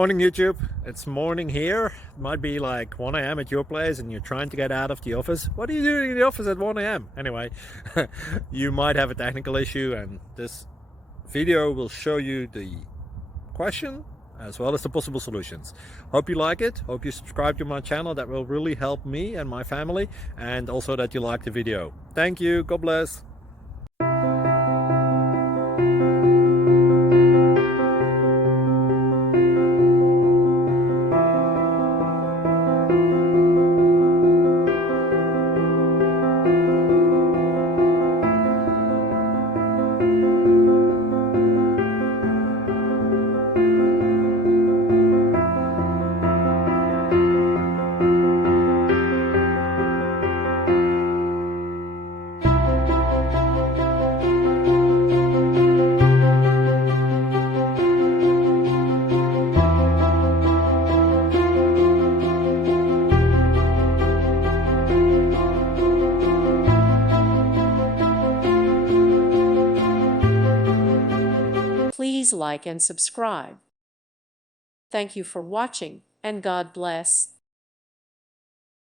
Morning YouTube, it's morning here. It might be like 1 a.m. at your place and you're trying to get out of the office. What are you doing in the office at 1 a.m.? Anyway, you might have a technical issue and this video will show you the question as well as the possible solutions. Hope you like it, hope you subscribe to my channel. That will really help me and my family, and also that you like the video. Thank you, God bless. Please like and subscribe. Thank you for watching, and God bless.